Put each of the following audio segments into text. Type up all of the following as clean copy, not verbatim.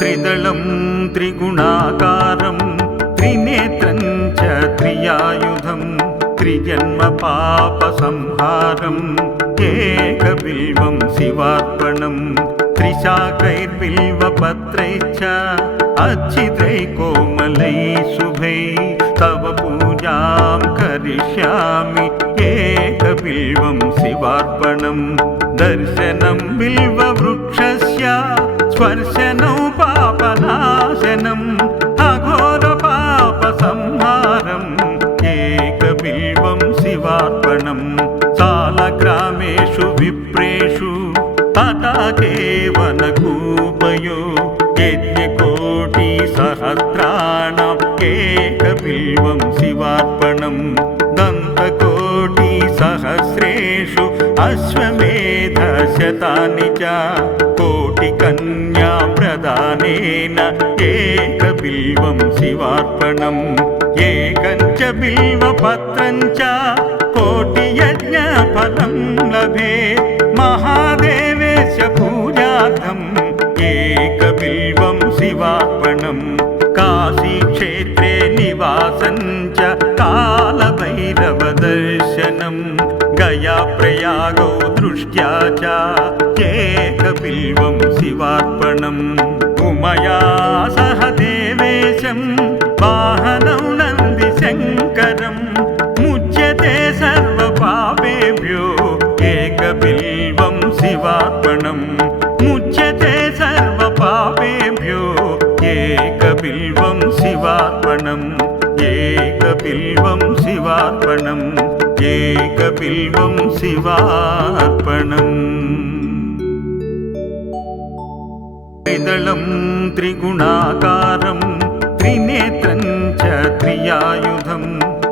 त्रिदलं त्रिगुणाकारं त्रिनेत्रं च त्रियायुधं त्रिजन्म पापसंहारम् एकबिल्वं शिवार्पणं त्रिशाकैर्बिल्वपत्रैश्च अच्छिद्रैः कोमलैः शुभैः तव पूजां करिष्यामि एकबिल्वं शिवार्पणं दर्शनं बिल्ववृक्षस्य स्पर्शनं पापनाशनम् अघोरपापसंहारम् एकबिल्वं शिवार्पणं सालग्रामेषु विप्रेषु तटाके वनकूपयो यज्ञकोटिसहस्राणाम् एकबिल्वं शिवार्पणं दन्तकोटिसहस्रेषु अश्वमेधशतानि च कोटिकन्या प्रदानेन एकबिल्वं शिवार्पणम् एकं च बिल्वपत्रं च कोटियज्ञफलं लभेत् महादेवेस्य पूजार्थम् एकबिल्वं शिवार्पणम् काशीक्षेत्रे निवासं च कालभैरवदर्शनम् गयाप्रयागौ दृष्ट्या च एकबिल्वं शिवार्पणम् उमया सह देवेशं वाहनं नन्दिशङ्करम् मुच्यते सर्वपापेभ्यो एकबिल्वं शिवार्पणम् मुच्यते सर्वपापेभ्यो एकबिल्वं शिवार्पणम् एकबिल्वं शिवार्पणम् एकबिल्वं शिवार्पणम् त्रिदलं त्रिगुणाकारं त्रिनेत्रं च त्रियायुधं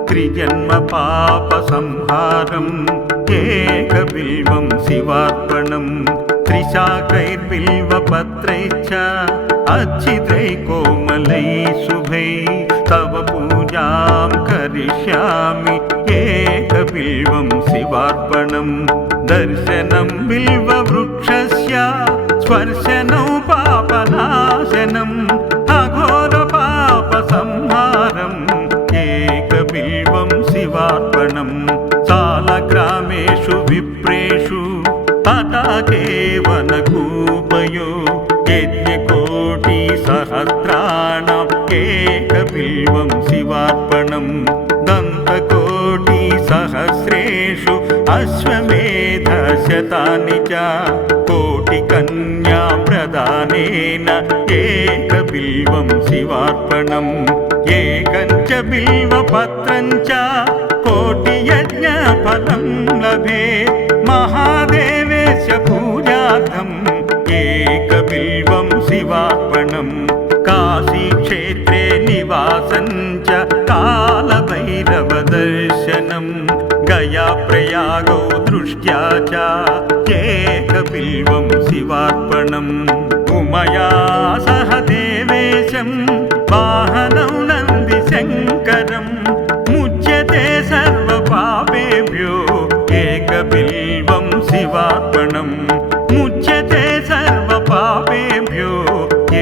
त्रिजन्म पापसंहारम् एकबिल्वं शिवार्पणं त्रिशाकैर्बिल्वपत्रैश्च अच्छिद्रैः कोमलैः शुभैः तव पूजां करिष्यामि एकबिल्वं शिवार्पणं दर्शनं बिल्ववृक्षस्य स्पर्शनं पापनाशनम् अघोरपापसंहारम् एकबिल्वं शिवार्पणं सालग्रामेषु विप्रेषु तटाके वनकूपयो यज्ञकोटिसहस्राणाम् एकबिल्वं शिवार्पणं दन्तकोटिसहस्रेषु अश्वमेधशतानि च कोटिकन्या प्रदानेन एकबिल्वं शिवार्पणम् एकं च बिल्वपत्रं च कोटियज्ञफलं लभेत् महादेवेस्य पूजार्थम् एकबिल्वं शिवार्पणम् काशीक्षेत्रे निवासं च कालभैरवदर्शनम् गयाप्रयागौ दृष्ट्या च एकबिल्वं शिवार्पणम् उमया सह देवेशं वाहनं नन्दिशङ्करम् मुच्यते सर्वपापेभ्यो एकबिल्वं शिवार्पणम् मुच्यते सर्वपापेभ्यो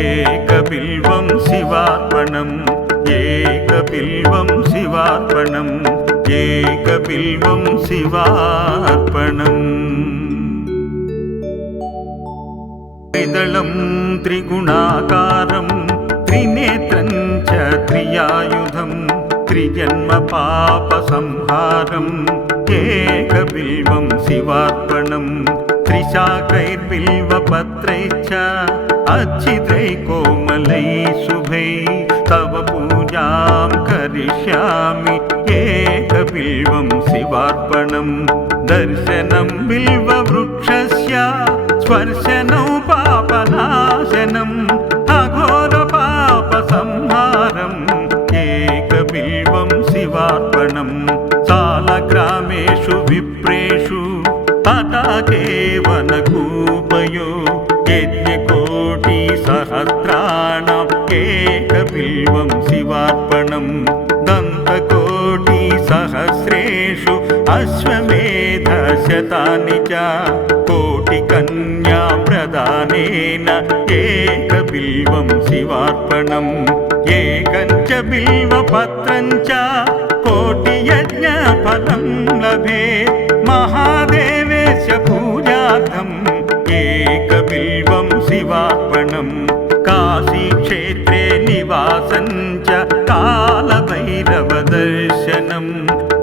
एकबिल्वं शिवार्पणम् एकबिल्वं शिवार्पणम् एकबिल्वं शिवार्पणम् त्रिदलं त्रिगुणाकारं त्रिनेत्रं च त्रियायुधं त्रिजन्म पापसंहारम् एकबिल्वं शिवार्पणं त्रिशाकैर्बिल्वपत्रैश्च अच्छिद्रैः कोमलैः शुभैः तव पूजां करिष्यामि एकबिल्वं शिवार्पणं दर्शनं बिल्ववृक्षस्य स्पर्शनं पापनाशनम् अघोरपापसंहारम् एकबिल्वं शिवार्पणं सालग्रामेषु विप्रेषु तटाके वनकूपयो यज्ञकोटिसहस्राणाम् एकबिल्वं शिवार्पणं दन्तकोटिसहस्रेषु अश्वमेधशतानि च कोटिकन्या कोटिकन्याप्रदानेन एकबिल्वं शिवार्पणम् एकं च बिल्वपत्रं च कोटियज्ञफलं लभेत् महादेवेश पूजार्थम् एकबिल्वं शिवार्पणम् काशीक्षेत्रे निवासं च कालभैरवदर्शनम्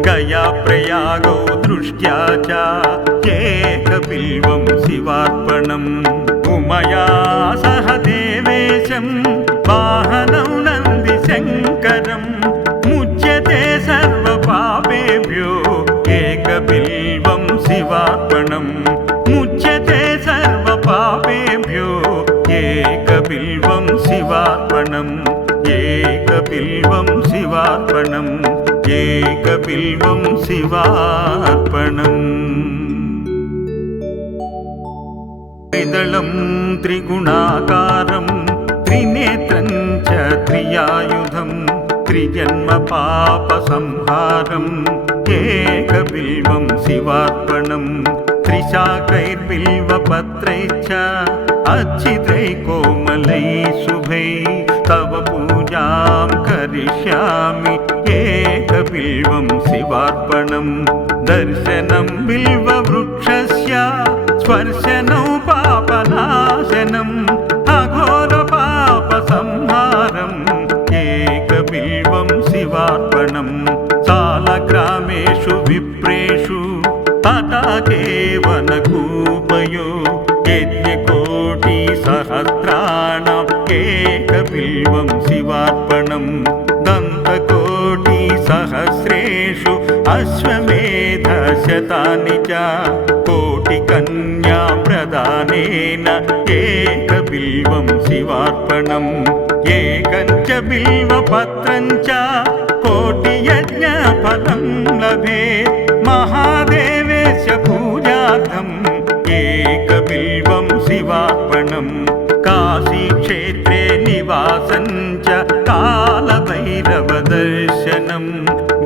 गयाप्रयागौ दृष्ट्या च एकबिल्वं शिवार्पणम् उमया सह देवेशं वाहनं नन्दिशङ्करम् मुच्यते सर्वपापेभ्यो एकबिल्वं शिवार्पणम् मुच्यते सर्वपापेभ्यो एकबिल्वं शिवार्पणम् एकबिल्वं शिवार्पणम् एकबिल्वं शिवार्पणम् त्रिदलं त्रिगुणाकारं त्रिनेत्रं च त्रियायुधं त्रिजन्मपापसंहारम् एकबिल्वं शिवार्पणम् त्रिशाकैर्बिल्वपत्रैश्च अच्छिद्रैकोमलैः शुभैः तव पूजां करिष्यामि एकबिल्वं शिवार्पणम् दर्शनं बिल्ववृक्षस्य स्पर्शनं पापनाशनम् अघोरपापसंहारम् एकबिल्वं शिवार्पणम् सालग्रामेषु विप्रेषु तटाकेवनकूपयो यज्ञकोटिसहस्राणाम् एकबिल्वं शिवार्पणम् दन्तकोटिसहस्रेषु अश्वमेधशतानि च कोटिकन्याप्रदानेन एकबिल्वं शिवार्पणम् एकं च बिल्वपत्रं च कोटियज्ञफलं लभेत् महादेवेश पूजार्थम् एकबिल्वं शिवार्पणम् काशीक्षेत्रे निवासं च कालभैरवदर्शनम्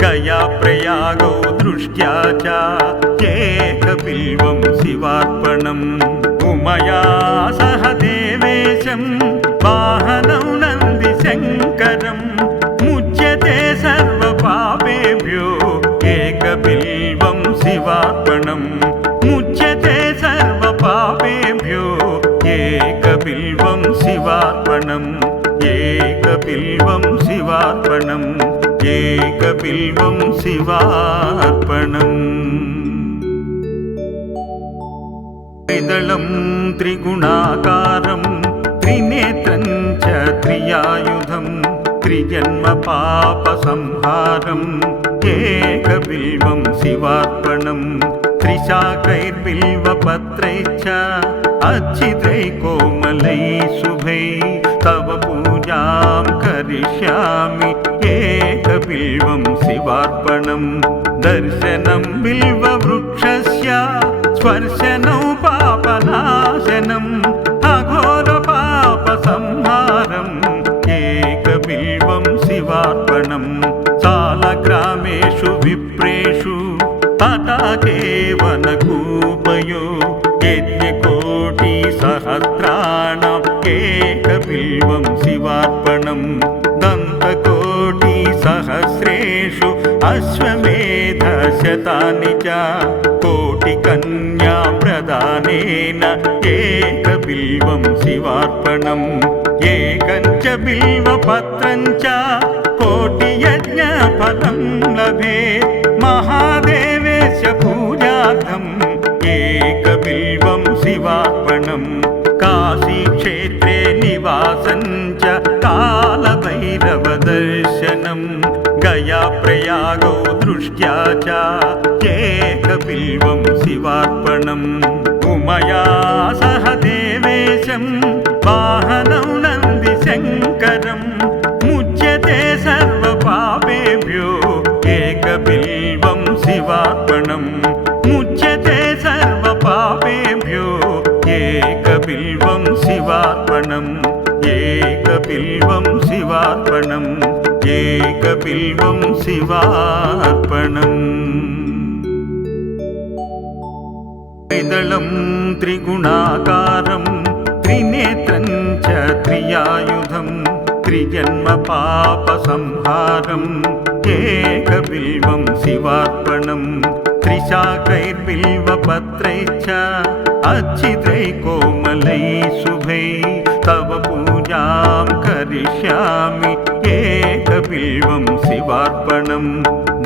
गयाप्रयागौ दृष्ट्या च एकबिल्वं शिवार्पणम् उमया सह देवेशं वाहनं नन्दिशङ्करम् मुच्यते सर्वपापेभ्यो एकबिल्वं शिवार्पणम् मुच्यते सर्वपापेभ्यो एकबिल्वं शिवार्पणम् एकबिल्वं शिवार्पणम् एकबिल्वं शिवार्पणम् त्रिदलं त्रिगुणाकारं त्रिनेत्रं च त्रियायुधं त्रिजन्मपापसंहारम् एकबिल्वं शिवार्पणम् त्रिशाकैर्बिल्वपत्रैश्च अच्छिद्रैकोमलैः शुभैः तव पूजां करिष्यामि एकबिल्वं शिवार्पणम् दर्शनं बिल्ववृक्षस्य स्पर्शनं पापनाशनम् अघोरपापसंहारम् एकबिल्वं शिवार्पणम् सालग्रामेषु विप्रेषु तटाकेवनकूपयो यज्ञकोटिसहस्राणाम् एकबिल्वं शिवार्पणम् दन्तकोटिसहस्रेषु अश्वमेधशतानि च कोटिकन्याप्रदानेन एकबिल्वं शिवार्पणम् एकं च बिल्वपत्रं च कोटियज्ञफलं लभेत् महादेवेश पूजार्थम् एकबिल्वं शिवार्पणम् काशीक्षेत्रे निवासं च कालभैरवदर्शनम् गयाप्रयागौ दृष्ट्या च एकबिल्वं शिवार्पणम् उमया सह देवेशं वाहनं नन्दिशङ्करम् मुच्यते सर्वपापेभ्यो एकबिल्वं शिवार्पणम् मुच्यते सर्वपापेभ्यो एकबिल्वं शिवार्पणम् एकबिल्वं शिवार्पणम् एकबिल्वं शिवार्पणम् त्रिदलं त्रिगुणाकारं त्रिनेत्रं च त्रियायुधं त्रिजन्म पापसंहारम् एकबिल्वं शिवार्पणं त्रिशाकैर्बिल्वपत्रैश्च अच्छिद्रैः कोमलैः शुभैः तव पूजां करिष्यामि एकबिल्वं शिवार्पणं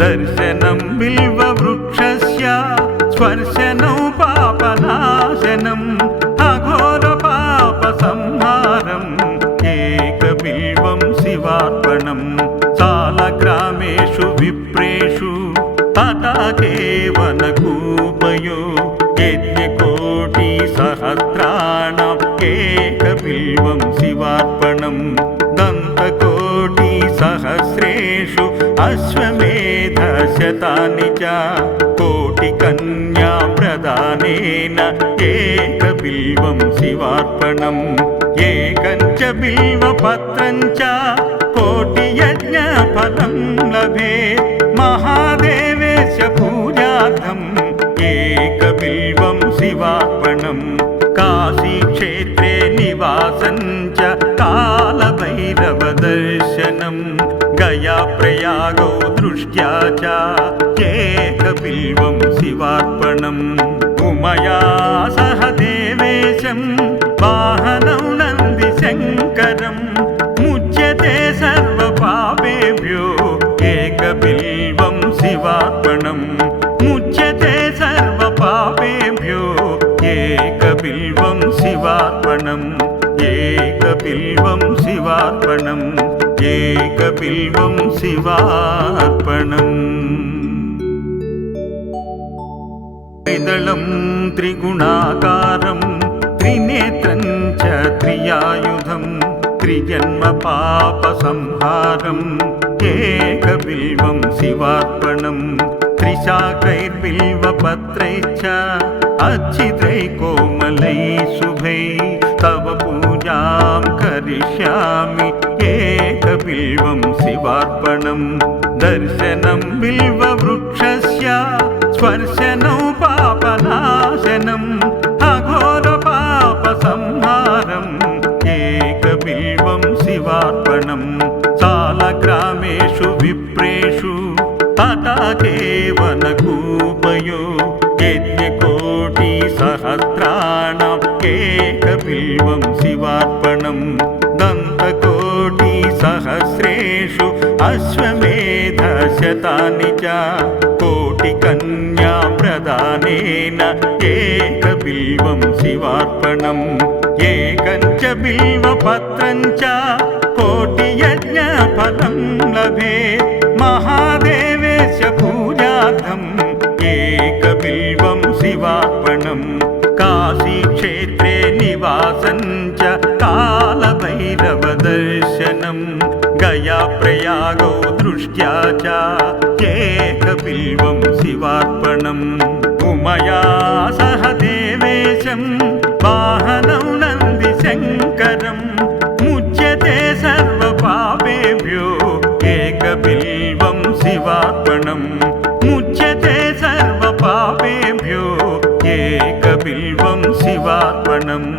दर्शनं बिल्ववृक्षस्य स्पर्शनं पापनाशनम् अघोरपापसंहारम् एकबिल्वं शिवार्पणं सालग्रामेषु विप्रेषु तटाकेवनकूपयो यज्ञकोटिसहस्राणाम् एकबिल्वं शिवार्पणं दन्तकोटिसहस्रेषु अश्वमेधशतानि च कोटिकन्या प्रदानेन एकबिल्वं शिवार्पणम् एकं च बिल्वपत्रं च कोटियज्ञफलं लभेत् महादेवेस्य पूजार्थम् एकबिल्वं शिवार्पणं काशीक्षेत्रे निवासं च कालभैरवदर्शनं गयाप्रयागौ दृष्ट्या च एकबिल्वं शिवार्पणम् उमया सह देवेशं वाहनं नन्दिशङ्करं मुच्यते सर्वपापेभ्यो एकबिल्वं शिवार्पणम् मुच्यते सर्वपापेभ्यो एकबिल्वं शिवार्पणम् एकबिल्वं शिवार्पणम् एकबिल्वं शिवार्पणम् त्रिदलं त्रिगुणाकारं त्रिनेत्रं च त्रियायुधं त्रिजन्म पापसंहारम् एकबिल्वं शिवार्पणं त्रिशाकैर्बिल्वपत्रैश्च अच्छिद्रैः कोमलैः शुभैः तव पूजां करिष्यामि एकबिल्वं शिवार्पणं दर्शनं बिल्ववृक्षस्य स्पर्शनं पापनाशनम् अघोरपापसंहारम् एकबिल्वं शिवार्पणं सालग्रामेषु विप्रेषु तटाकेवनकूपयो यज्ञकोटिसहस्राणाम् एकबिल्वं शिवार्पणं दन्तकोटिसहस्रेषु अश्वमेधशतानि च कोटिकन्या प्रदानेन एकबिल्वं शिवार्पणम् एकं च बिल्वपत्रं च कोटियज्ञफलं लभेत् महादेवेस्य पूजार्थम् एकबिल्वं शिवार्पणं काशीक्षेत्रे निवासं च कालभैरवदर्शनं गयाप्रयागौ दृष्ट्या च एकबिल्वं शिवार्पणम् उमया सह देवेशं वाहनं नन्दिशङ्करं मुच्यते सर्वपापेभ्यो एकबिल्वं शिवार्पणम् मुच्यते सर्वपापेभ्यो एकबिल्वं शिवार्पणम्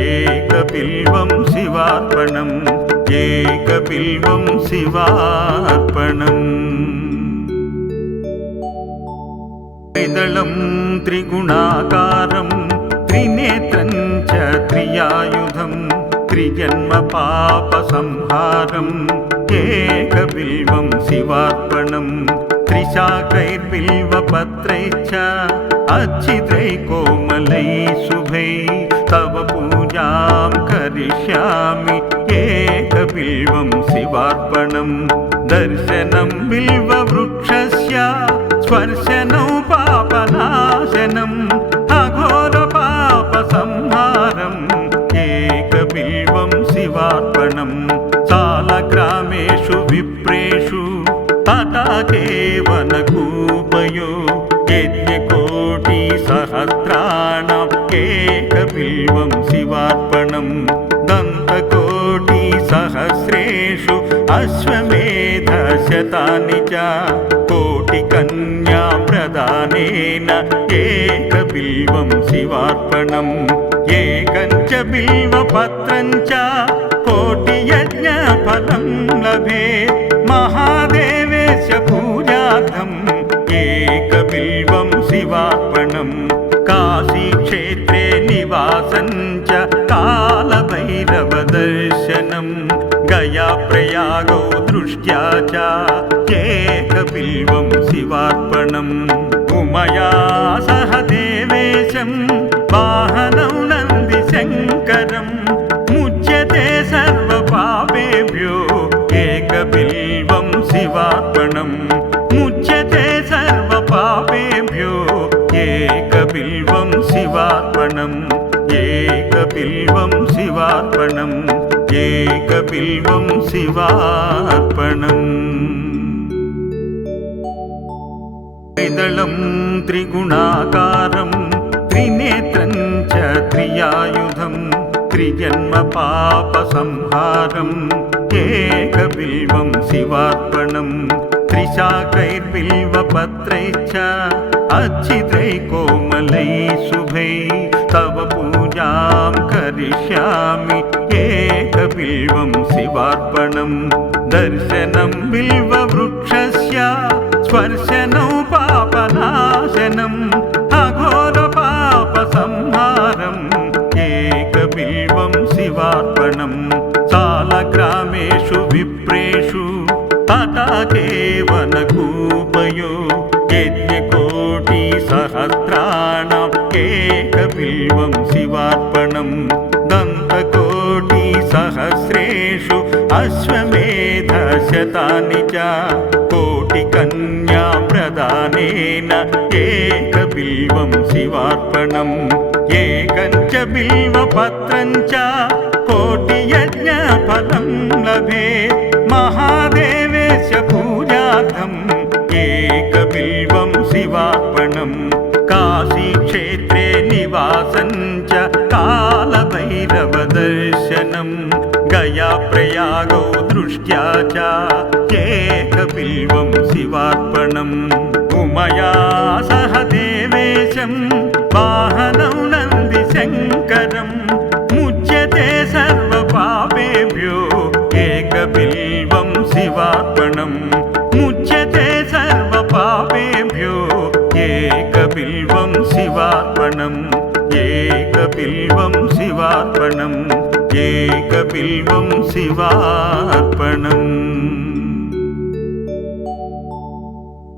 एकबिल्वं शिवार्पणम् एकबिल्वं शिवार्पणम् त्रिदलं त्रिगुणाकारं त्रिनेत्रं च त्रियायुधं त्रिजन्म पापसंहारम् एकबिल्वं शिवार्पणं त्रिशाकैर्बिल्वपत्रैश्च अच्छिद्रैः कोमलैः शुभैः तव पूजां करिष्यामि एकबिल्वं शिवार्पणं दर्शनं बिल्ववृक्षस्य स्पर्शनं पापनाशनम् अघोरपापसंहारम् एकबिल्वं शिवार्पणं सालग्रामेषु विप्रेषु तटाकेवनकूपयो यज्ञकोटिसहस्राणाम् एकबिल्वं शिवार्पणं दन्तकोटिसहस्रेषु अश्वमेध शतानि च कोटिकन्या प्रदानेन एकबिल्वं शिवार्पणम् एकं च बिल्वपत्रं च कोटियज्ञफलं लभेत् महादेवेश पूजार्थम् एकबिल्वं शिवार्पणम् काशीक्षेत्रे निवासं च कालभैरवदर्शनम् गयाप्रयागौ दृष्ट्या च एकबिल्वं शिवार्पणम् उमया सह देवेशं वाहनं नन्दिशङ्करम् मुच्यते सर्वपापेभ्यो एकबिल्वं शिवार्पणम् मुच्यते सर्वपापेभ्यो एकबिल्वं शिवार्पणम् एकबिल्वं शिवार्पणम् एकबिल्वं शिवार्पणम् त्रिदलं त्रिगुणाकारं त्रिनेत्रं च त्रियायुधं त्रिजन्मपापसंहारम् एकबिल्वं शिवार्पणम् त्रिशाकैर्बिल्वपत्रैश्च अच्छिद्रैः कोमलैः शुभैः तव पूजां करिष्यामि एकबिल्वं शिवार्पणम् दर्शनं बिल्ववृक्षस्य स्पर्शनं पापनाशनम् अघोरपापसंहारम् एकबिल्वं शिवार्पणम् सालग्रामेषु विप्रेषु तटाकेवनकूपयो यज्ञकोटिसहस्राणाम् एकबिल्वं शिवार्पणम् दन्तकोटिसहस्रेषु अश्वमेधशतानि च कोटिकन्या प्रदानेन एकबिल्वं शिवार्पणम् एकं च बिल्वपत्रं च कोटियज्ञफलं लभेत् महादेवेश पूजार्थम् एकबिल्वं शिवार्पणम् काशीक्षेत्रे निवासं च कालभैरवदर्शनम् गयाप्रयागौ दृष्ट्या च एकबिल्वं शिवार्पणम् उमया सह देवेशं वाहनं नन्दिशङ्करम् मुच्यते सर्वपापेभ्यो एकबिल्वं शिवार्पणम् मुच्यते सर्वपापेभ्यो एकबिल्वं शिवार्पणम् एकबिल्वं शिवार्पणम् एकबिल्वं शिवार्पणम्।